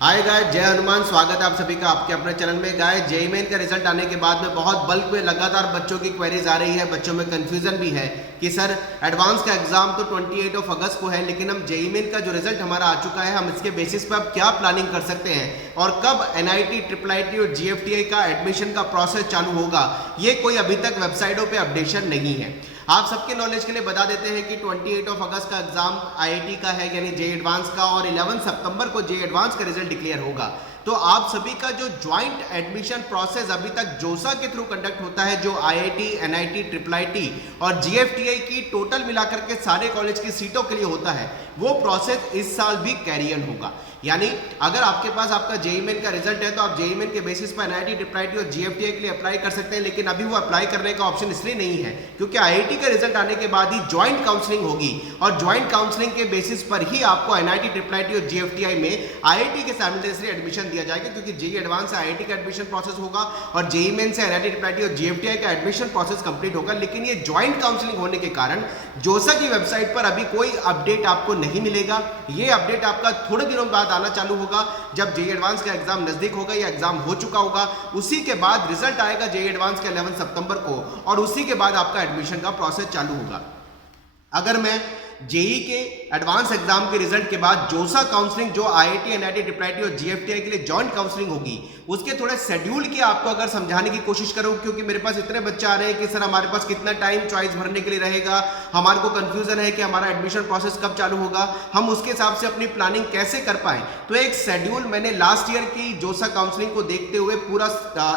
Hi guys, जय हनुमान। स्वागत है आप सभी का आपके अपने चैनल में। गाइस, जेईई मेन का रिजल्ट आने के बाद में बहुत बल्क में लगातार बच्चों की क्वेरीज आ रही है, बच्चों में कंफ्यूजन भी है कि सर एडवांस का एग्जाम तो 28 अगस्त को है, लेकिन हम जेईई मेन का जो रिजल्ट हमारा आ चुका है, हम इसके बेसिस पर अब क्या प्लानिंग कर सकते हैं और कब एनआईटी, ट्रिपल आईटी और जीएफटीआई का एडमिशन का प्रोसेस चालू होगा, ये कोई अभी तक वेबसाइटों पर अपडेशन नहीं है। आप सबके नॉलेज के लिए बता देते हैं कि 28 अगस्त का एग्जाम आईआईटी का है, यानी जेईई एडवांस का, और 11 सितंबर को जेईई एडवांस का रिजल्ट डिक्लेयर होगा। तो आप सभी का जो ज्वाइंट एडमिशन प्रोसेस अभी तक जोसा के थ्रू कंडक्ट होता है, जो आईआईटी, एनआईटी, ट्रिपल आईटी और जीएफटीआई की टोटल मिलाकर के सारे कॉलेज की सीटों के लिए होता है, वो प्रोसेस इस साल भी कैरियन होगा। यानी अगर आपके पास आपका जेईई मेन का रिजल्ट है तो आप जेईई मेन के बेसिस पर एनआईटी, ट्रिपल आईटी और जीएफटीआई के लिए अप्लाई कर सकते हैं, लेकिन अभी वो अप्लाई करने का ऑप्शन इसलिए नहीं है क्योंकि आईआईटी का रिजल्ट आने के बाद ही ज्वाइंट काउंसलिंग होगी और ज्वाइंट काउंसलिंग के बेसिस पर ही आपको एनआईटी, ट्रिपल आईटी और जीएफटीआई में आईआईटी के साइमल्टेनियसली एडमिशन दिया जाएगा, क्योंकि जेईई एडवांस से आईआईटी का एडमिशन प्रोसेस होगा और जेईई मेन से एनआईटी, ट्रिपल आईटी और जीएफटीआई का एडमिशन प्रोसेस कंप्लीट होगा। लेकिन ये ज्वाइंट काउंसलिंग होने के कारण जोसा की वेबसाइट पर अभी कोई अपडेट आपको नहीं मिलेगा। ये अपडेट आपका थोड़े दिनों बाद आना चालू होगा, जब जेईई एडवांस का एग्जाम नजदीक होगा या एग्जाम हो चुका होगा। उसी के बाद रिजल्ट आएगा जेईई एडवांस का 11 सितंबर को, और उसी के बाद आपका एडमिशन का प्रोसेस चालू होगा। अगर मैं जेईई के एडवांस एग्जाम के रिजल्ट के बाद जोसा काउंसलिंग, जो आईआईटी, एनआईटी, ट्रिपल आईटी और जीएफटीआई के लिए जॉइंट काउंसलिंग होगी, उसके थोड़े शेड्यूल की आपको अगर समझाने की कोशिश करूं, क्योंकि मेरे पास इतने बच्चे आ रहे हैं कि सर हमारे पास कितना टाइम चॉइस भरने के लिए रहेगा, हमारे को कंफ्यूजन है कि हमारा एडमिशन प्रोसेस कब चालू होगा, हम उसके हिसाब से अपनी प्लानिंग कैसे कर पाए। तो एक शेड्यूल मैंने लास्ट ईयर की जोसा काउंसलिंग को देखते हुए पूरा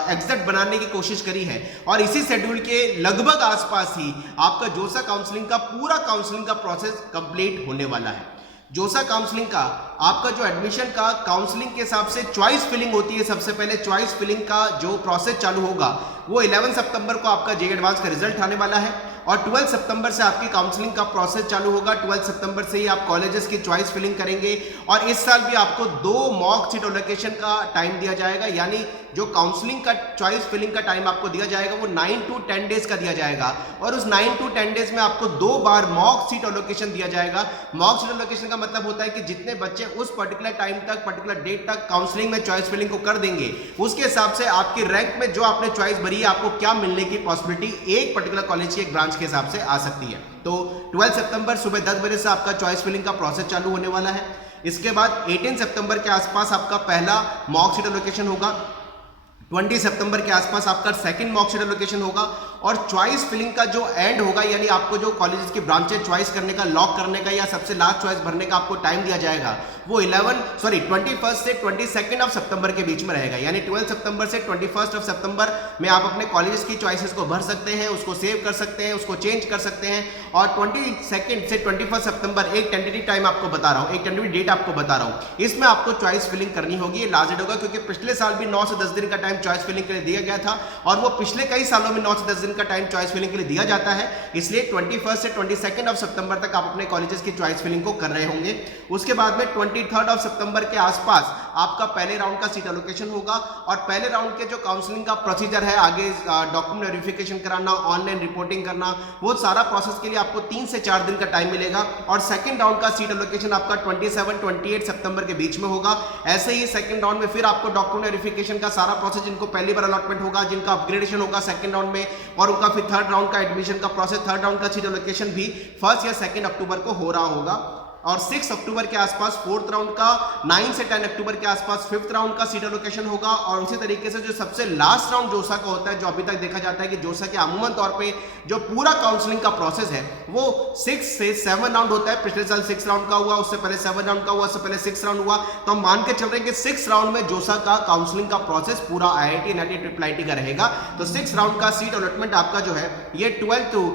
एग्जैक्ट बनाने की कोशिश करी है, और इसी शेड्यूल के लगभग आसपास ही आपका जोसा काउंसलिंग का पूरा काउंसलिंग का प्रोसेस कंप्लीट होने वाला है। जोसा काउंसलिंग का आपका जो एडमिशन का काउंसलिंग के हिसाब से चॉइस फिलिंग होती है, सबसे पहले चॉइस फिलिंग का जो प्रोसेस चालू होगा वो 11 सितंबर को आपका जेईई एडवांस का रिजल्ट आने वाला है, और 12 सितंबर से आपकी काउंसलिंग का प्रोसेस चालू होगा। 12 सितंबर से ही आप कॉलेजेस की चॉइस फिलिंग करेंगे, और इस साल भी आपको 2 मॉक सीट एलोकेशन का टाइम दिया जाएगा, यानी जो काउंसलिंग का चॉइस फिलिंग का टाइम आपको दिया जाएगा वो 9 to 10 डेज का दिया जाएगा, और उस 9 to 10 डेज में आपको 2 बार मॉक सीट एलोकेशन दिया जाएगा। मॉक सीट एलोकेशन का मतलब होता है कि जितने बच्चे उस पर्टिकुलर टाइम तक, पर्टिकुलर डेट तक काउंसलिंग में चॉइस फिलिंग को कर देंगे, उसके हिसाब से आपकी रैंक में जो आपने चॉइस भरी है, आपको क्या मिलने की पॉसिबिलिटी एक पर्टिकुलर कॉलेज की एक ब्रांच के हिसाब से आ सकती है। तो 12 सितंबर सुबह 10 बजे से आपका चॉइस फिलिंग का प्रोसेस चालू होने वाला है। इसके बाद 18 सितंबर के आसपास आपका पहला मॉक सीट एलोकेशन होगा, 20 सितंबर के आसपास आपका सेकंड मॉक सीट एलोकेशन होगा, और चॉइस फिलिंग का जो एंड होगा, यानी आपको जो कॉलेजेस की ब्रांचेस चॉइस करने का, लॉक करने का या सबसे लास्ट चॉइस भरने का आपको टाइम दिया जाएगा, वो 21 से 22 सितंबर के बीच में रहेगा। यानी 12 सितंबर से 21 सितंबर में आप अपने कॉलेजेस की चॉइसेस को भर सकते हैं, उसको सेव कर सकते हैं, उसको चेंज कर सकते हैं। और 22 से 21 सितंबर एक टेंटेटिव टाइम आपको बता रहा हूँ, एक टेंटेटिव डेट आपको बता रहा हूँ, इसमें आपको चॉइस फिलिंग करनी होगी। ये लास्ट डेट होगा, क्योंकि पिछले साल भी 9 से 10 दिन का टाइम चॉइस फिलिंग के लिए दिया गया था, और वो पिछले कई सालों में 9 से 10 दिन का टाइम चॉइस फिलिंग के लिए दिया जाता है। इसलिए 21 से 22 सितंबर तक आप अपने कॉलेजेस की चॉइस फिलिंग को कर रहे होंगे। उसके बाद में 23 सितंबर के आसपास आपका पहले राउंड का सीट एलोकेशन होगा, और पहले राउंड के जो काउंसलिंग का प्रोसीजर है, आगे डॉक्यूमेंट वेरिफिकेशन कराना, ऑनलाइन रिपोर्टिंग करना, वो सारा प्रोसेस के लिए आपको 3 से 4 दिन का टाइम मिलेगा। और सेकंड राउंड का सीट एलोकेशन आपका 27-28 सितंबर के बीच में होगा। ऐसे ही सेकंड राउंड में फिर आपको डॉक्यूमेंट वेरिफिकेशन का सारा प्रोसेस, जिनको पहली बार अलॉटमेंट होगा, जिनका अपग्रेडेशन होगा सेकंड राउंड में, और उनका फिर थर्ड राउंड का एडमिशन का प्रोसेस, थर्ड राउंड का सीट एलोकेशन भी 1 या 2 अक्टूबर को हो रहा होगा। और 6 अक्टूबर के आसपास फोर्थ राउंड का, 9 से 10 अक्टूबर के आसपास फिफ्थ राउंड का सीट एलोकेशन होगा। और उसी तरीके से जो सबसे लास्ट राउंड जोसा का होता है, जो अभी तक देखा जाता है कि जोसा के अमूमन तौर पे जो पूरा काउंसलिंग का प्रोसेस है वो 6 से 7 राउंड होता है। पिछले साल 6 राउंड का हुआ, उससे पहले 7 राउंड का हुआ, उससे पहले 6 राउंड हुआ। तो हम मान के चल रहे हैं कि 6 राउंड में जोसा का काउंसलिंग का प्रोसेस पूरा आईआईटी, एनआईटी, ट्रिपल आईटी का रहेगा। तो 6 राउंड का सीट अलॉटमेंट आपका जो है ये 12 to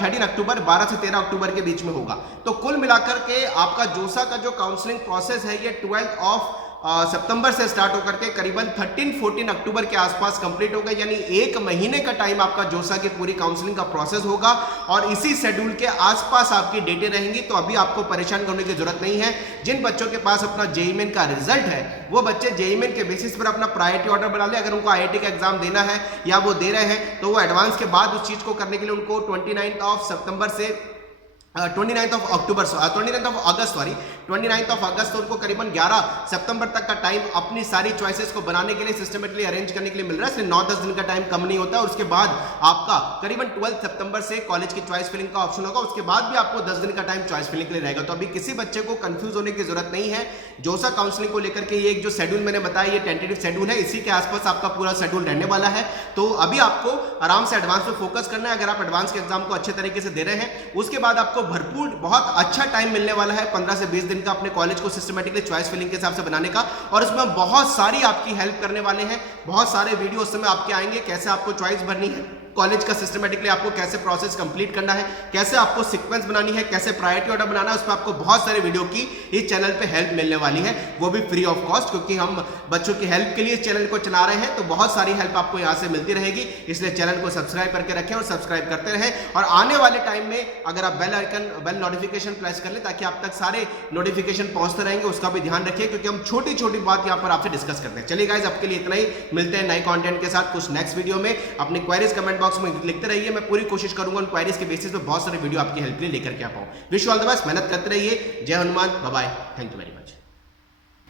13 अक्टूबर, 12 से 13 अक्टूबर के बीच में होगा। तो कुल मिलाकर के आपका जोसा का जो काउंसलिंग प्रोसेस है ये 12 सितंबर से स्टार्ट होकर के करीबन 13-14 अक्टूबर के आसपास कंप्लीट होगा। यानी 1 महीने का टाइम आपका जोसा की पूरी काउंसलिंग का प्रोसेस होगा, और इसी शेड्यूल के आसपास आपकी डेटें रहेंगी। तो अभी आपको परेशान करने की जरूरत नहीं है। जिन बच्चों के पास अपना जेईई मेन का रिजल्ट है, वो बच्चे जेईई मेन के बेसिस पर अपना प्रायोरिटी ऑर्डर बना ले। अगर उनको आईआईटी का एग्जाम देना है या वो दे रहे हैं, तो वो एडवांस के बाद उस चीज को करने के लिए उनको 29 सितंबर से 29 of October 29 of August sorry 29 of अगस्त, तो उनको करीबन 11 सितंबर तक का टाइम अपनी सारी चॉइसेस को बनाने के लिए, सिस्टमेटिकली अरेंज करने के लिए मिल रहा है। इसलिए 9-10 दिन का टाइम कम नहीं होता है। और उसके बाद आपका करीबन 12 सितंबर से कॉलेज की चॉइस फिलिंग का ऑप्शन होगा। उसके बाद भी आपको 10 दिन का टाइम चॉइस फिलिंग के लिए रहेगा। तो अभी किसी बच्चे को कंफ्यूज होने की जरूरत नहीं है। जोसा काउंसलिंग को लेकर के ये एक जो शेड्यूल मैंने बताया, ये टेंटेटिव शेड्यूल है, इसी के आसपास आपका पूरा शेड्यूल रहने वाला है। तो अभी आपको आराम से एडवांस पे फोकस करना है। अगर आप एडवांस के एग्जाम को अच्छे तरीके से दे रहे हैं, उसके बाद आपको भरपूर बहुत अच्छा टाइम मिलने वाला है 15 से 20 दिन का अपने कॉलेज को सिस्टमेटिकली चॉइस फिलिंग के हिसाब से बनाने का। और इसमें बहुत सारी आपकी हेल्प करने वाले हैं, बहुत सारे वीडियो उस समय आपके आएंगे, कैसे आपको चॉइस भरनी है कॉलेज का, सिस्टमेटिकली आपको कैसे प्रोसेस कंप्लीट करना है, कैसे आपको सीक्वेंस बनानी है, कैसे प्रायोरिटी ऑर्डर बनाना है, उस पर आपको बहुत सारे वीडियो की इस चैनल पे हेल्प मिलने वाली है, वो भी फ्री ऑफ कॉस्ट, क्योंकि हम बच्चों की हेल्प के लिए इस चैनल को चला रहे हैं। तो बहुत सारी हेल्प आपको यहाँ से मिलती रहेगी, इसलिए चैनल को सब्सक्राइब करके रखें और सब्सक्राइब करते रहें। और आने वाले टाइम में अगर आप बेल नोटिफिकेशन प्रेस कर लें ताकि आप तक सारे नोटिफिकेशन पहुंचते रहेंगे, उसका भी ध्यान रखिए, क्योंकि हम छोटी छोटी बात यहाँ पर आपसे डिस्कस करते हैं। चलिए गाइस, आपके लिए इतना ही, मिलते हैं नए कंटेंट के साथ कुछ नेक्स्ट वीडियो में। अपनी क्वेरीज कमेंट बॉक्स में लिखते रहिए, मैं पूरी कोशिश करूंगा उन क्वेरीज के बेसिस पे बहुत सारे वीडियो आपकी हेल्प के लिए लेकर के आ पाऊं। Wish you all the best, मेहनत करते रहिए। जय Hanuman, bye bye, thank you very much.